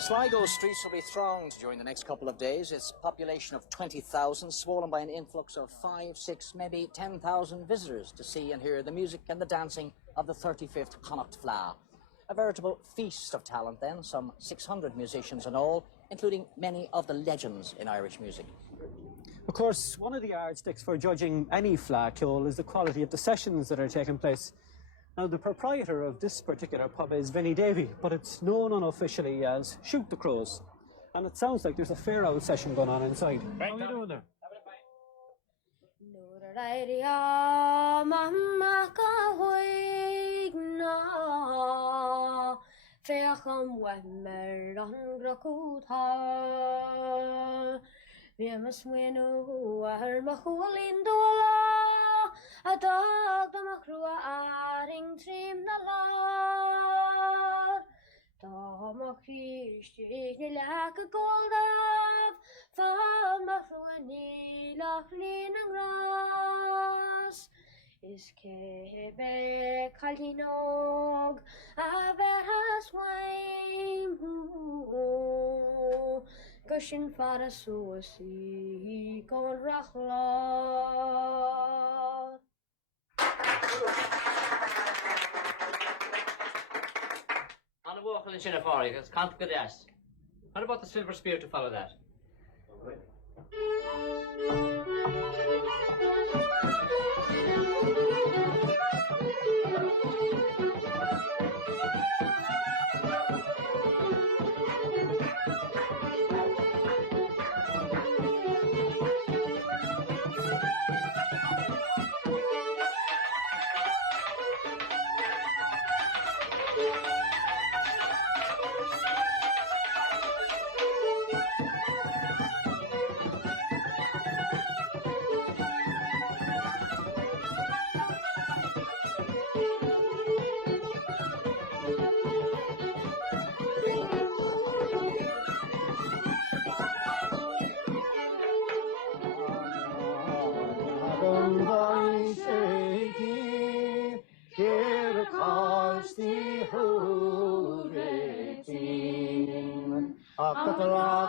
Sligo streets will be thronged during the next couple of days. Its population of 20,000 swollen by an influx of 5, 6, maybe 10,000 visitors to see and hear the music and the dancing of the 35th Connacht Fleadh. A veritable feast of talent then, some 600 musicians in all, including many of the legends in Irish music. Of course, one of the yardsticks for judging any Fleadh Ceol is the quality of the sessions that are taking place. Now, the proprietor of this particular pub is Vinnie Davy, but it's known unofficially as Shoot the Crows. And it sounds like there's a fair old session going on inside. How are you doing there? A dog the macrua aring trim na lar. Dom Christi like a gold of Fam macrua la flin and grass. Is Quebec Halinog a verhas wine Gushin fara suasi go rachla. On a walk in Shinafari, it's can't get asked. What about the silver spear to follow that?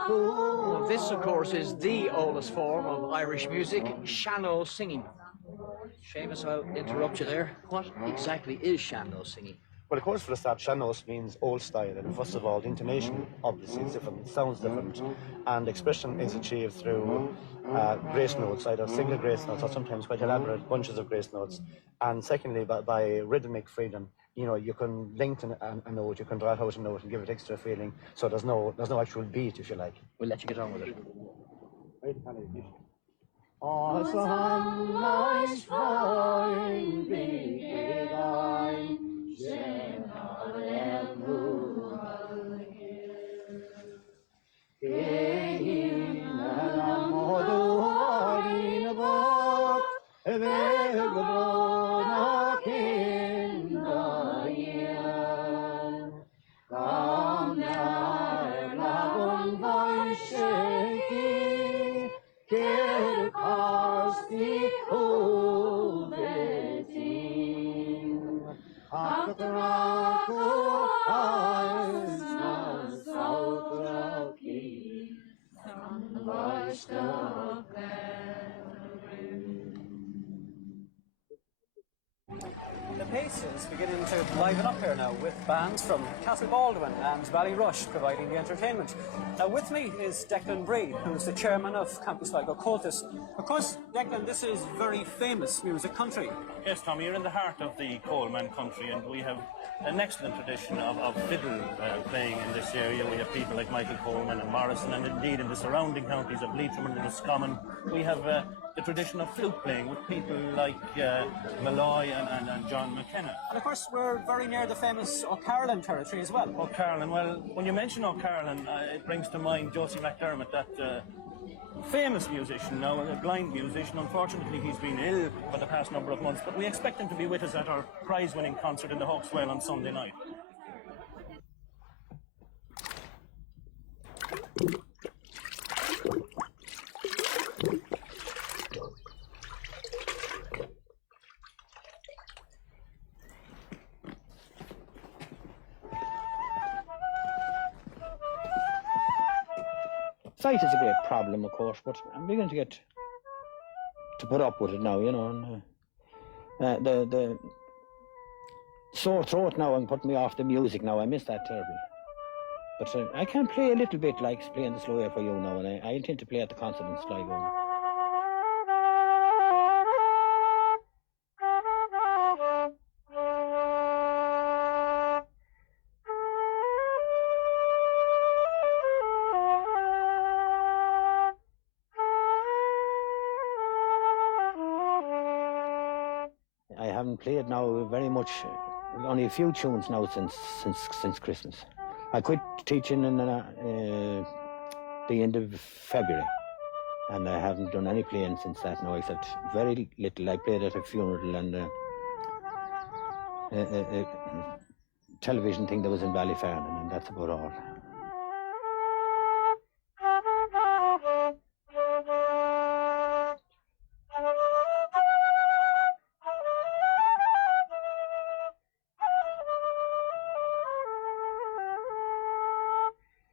Well, this, of course, is the oldest form of Irish music, Sean-nós singing. Seamus, I'll interrupt you there. What exactly is Sean-nós singing? Well, of course, for a start, Sean-nós means old style, and first of all, the intonation obviously is different, it sounds different, and expression is achieved through grace notes, either single grace notes or sometimes quite elaborate bunches of grace notes, and secondly, by rhythmic freedom. You know, you can lengthen a note, you can draw out a note and give it extra feeling, so there's no actual beat, if you like. We'll let you get on with it. The pace is beginning to liven up here now with bands from Castlebaldwin and Ballyrush providing the entertainment. Now with me is Declan Bree, who's the chairman of County Sligo Comhaltas. Of course, Declan, this is very famous music country. Yes, Tommy, you're in the heart of the coalman country, and we have an excellent tradition of fiddle playing in this area. We have people like Michael Coleman and Morrison, and indeed in the surrounding counties of Leitrim and Roscommon, we have the tradition of flute playing with people like Malloy and John McKenna. And of course, we're very near the famous O'Carolan territory as well. O'Carolan, well, when you mention O'Carolan, it brings to mind Josie McDermott, that famous musician now, a blind musician. Unfortunately, he's been ill for the past number of months, but we expect him to be with us at our prize-winning concert in the Hawkswell on Sunday night. Sight is a great problem, of course, but I'm beginning to get to put up with it now, you know. And the sore throat now and putting me off the music now. I miss that terribly. But I can play a little bit like playing the slow air for you now, and I intend to play at the concert in Sligo. I haven't played now very much, only a few tunes now since Christmas. I quit teaching in the end of February, and I haven't done any playing since that now, except very little. I played at a funeral and a television thing that was in Ballyfernan, and that's about all.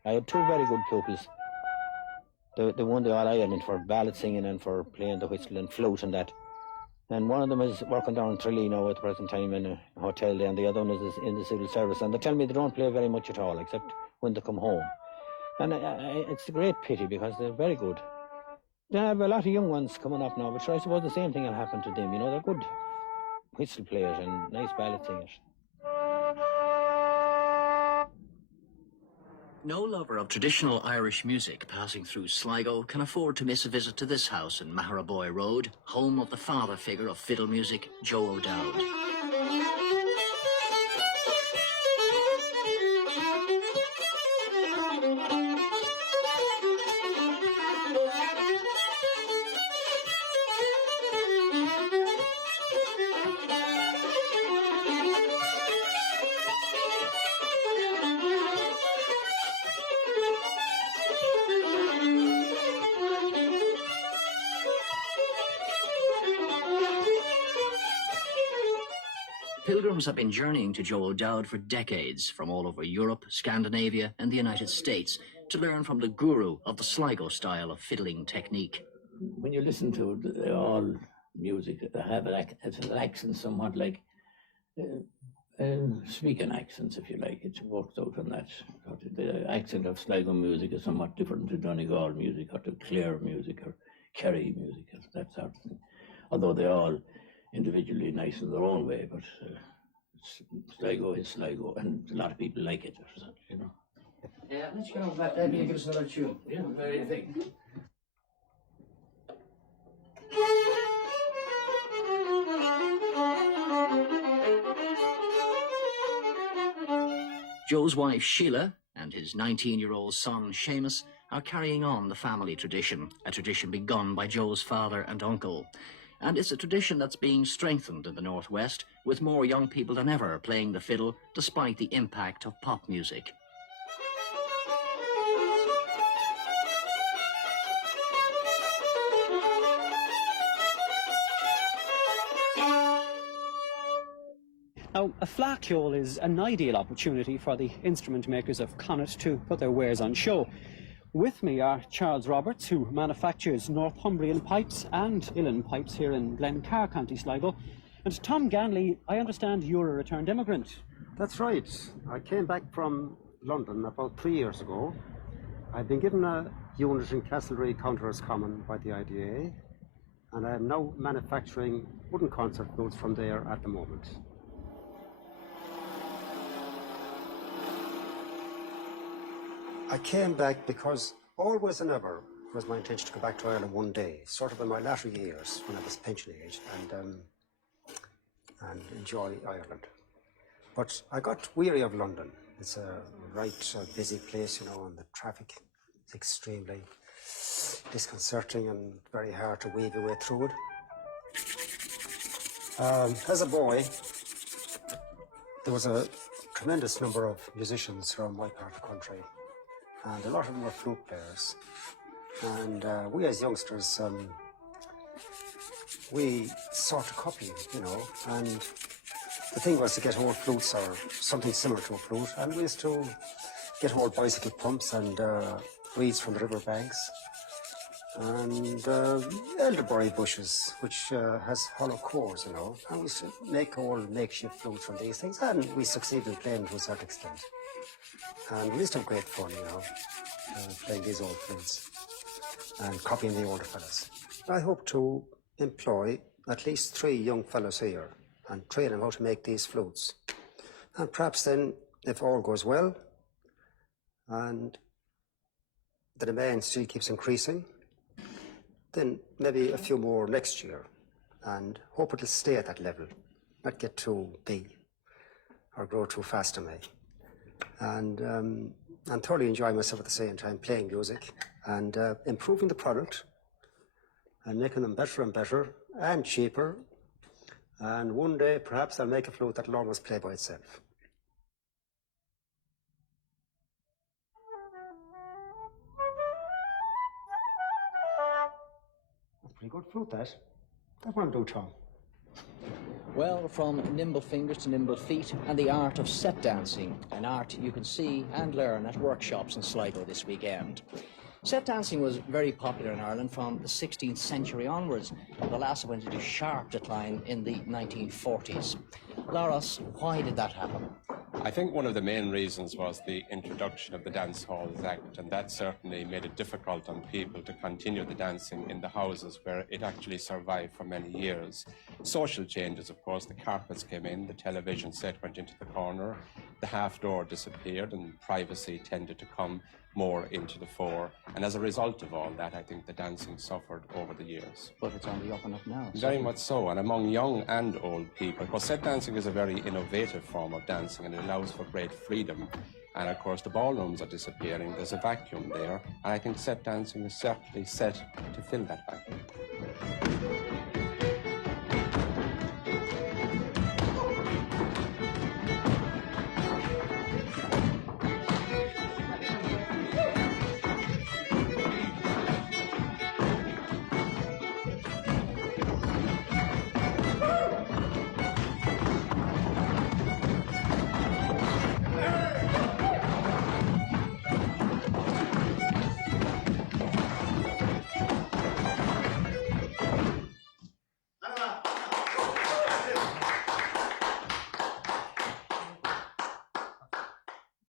I had two very good pupils. The one they all ironed for ballad singing and for playing the whistle and flute and that. And one of them is working down in Tralee now at the present time in a hotel there, and the other one is in the civil service. And they tell me they don't play very much at all, except when they come home. And it's a great pity because they're very good. They have a lot of young ones coming up now, but sure, I suppose the same thing will happen to them. You know, they're good whistle players and nice ballad singers. No lover of traditional Irish music passing through Sligo can afford to miss a visit to this house in Maharaboy Road, home of the father figure of fiddle music, Joe O'Dowd. Pilgrims have been journeying to Joe O'Dowd for decades from all over Europe, Scandinavia and the United States to learn from the guru of the Sligo style of fiddling technique. When you listen to it, they're all music. They have an accent somewhat like speaking accents, if you like. It works out on that. The accent of Sligo music is somewhat different to Donegal music or to Clare music or Kerry music, that sort of thing. Although they're all individually nice in their own way, but Sligo is Sligo, and a lot of people like it, you know. Yeah, let's get on that. Maybe give us another tune. Yeah, what do you think? Joe's wife Síle and his 19-year-old son Seamus are carrying on the family tradition, a tradition begun by Joe's father and uncle. And it's a tradition that's being strengthened in the Northwest, with more young people than ever playing the fiddle, despite the impact of pop music. Now, a flute is an ideal opportunity for the instrument makers of Connacht to put their wares on show. With me are Charles Roberts, who manufactures Northumbrian pipes and Uilleann pipes here in Glencar, County Sligo. And Tom Ganley, I understand you're a returned immigrant. That's right. I came back from London about 3 years ago. I've been given a unit in Castlereagh, County Common by the IDA, and I am now manufacturing wooden concert flutes from there at the moment. I came back because always and ever was my intention to go back to Ireland one day, sort of in my latter years when I was pension age, and enjoy Ireland. But I got weary of London. It's a right busy place, you know, and the traffic is extremely disconcerting and very hard to weave your way through it. As a boy, there was a tremendous number of musicians from my part of the country, and a lot of them were flute players. And we as youngsters, we sought to copy, you know, and the thing was to get hold flutes or something similar to a flute, and we used to get hold bicycle pumps and weeds from the river banks, and elderberry bushes, which has hollow cores, you know. And we used to make all makeshift flutes from these things, and we succeeded in playing to a certain extent. And we used to have great fun, you know, playing these old flutes and copying the older fellas. I hope to employ at least 3 young fellows here and train them how to make these flutes. And perhaps then, if all goes well, and the demand still keeps increasing, then maybe a few more next year, and hope it'll stay at that level, not get too big or grow too fast on me. And I'm thoroughly enjoying myself at the same time, playing music and improving the product and making them better and better and cheaper. And one day, perhaps I'll make a flute that'll almost play by itself. That's a pretty good flute, that. That won't do, Tom. Well, from nimble fingers to nimble feet, and the art of set dancing, an art you can see and learn at workshops in Sligo this weekend. Set dancing was very popular in Ireland from the 16th century onwards, but alas, it went into sharp decline in the 1940s. Labrás, why did that happen? I think one of the main reasons was the introduction of the Dance Halls Act, and that certainly made it difficult on people to continue the dancing in the houses where it actually survived for many years. Social changes, of course, the carpets came in, the television set went into the corner, the half door disappeared, and privacy tended to come more into the fore. And as a result of all that, I think the dancing suffered over the years. But it's on the up and up now. Very much so, and among young and old people. Because set dancing is a very innovative form of dancing, and it allows for great freedom. And of course, the ballrooms are disappearing. There's a vacuum there, and I think set dancing is certainly set to fill that vacuum.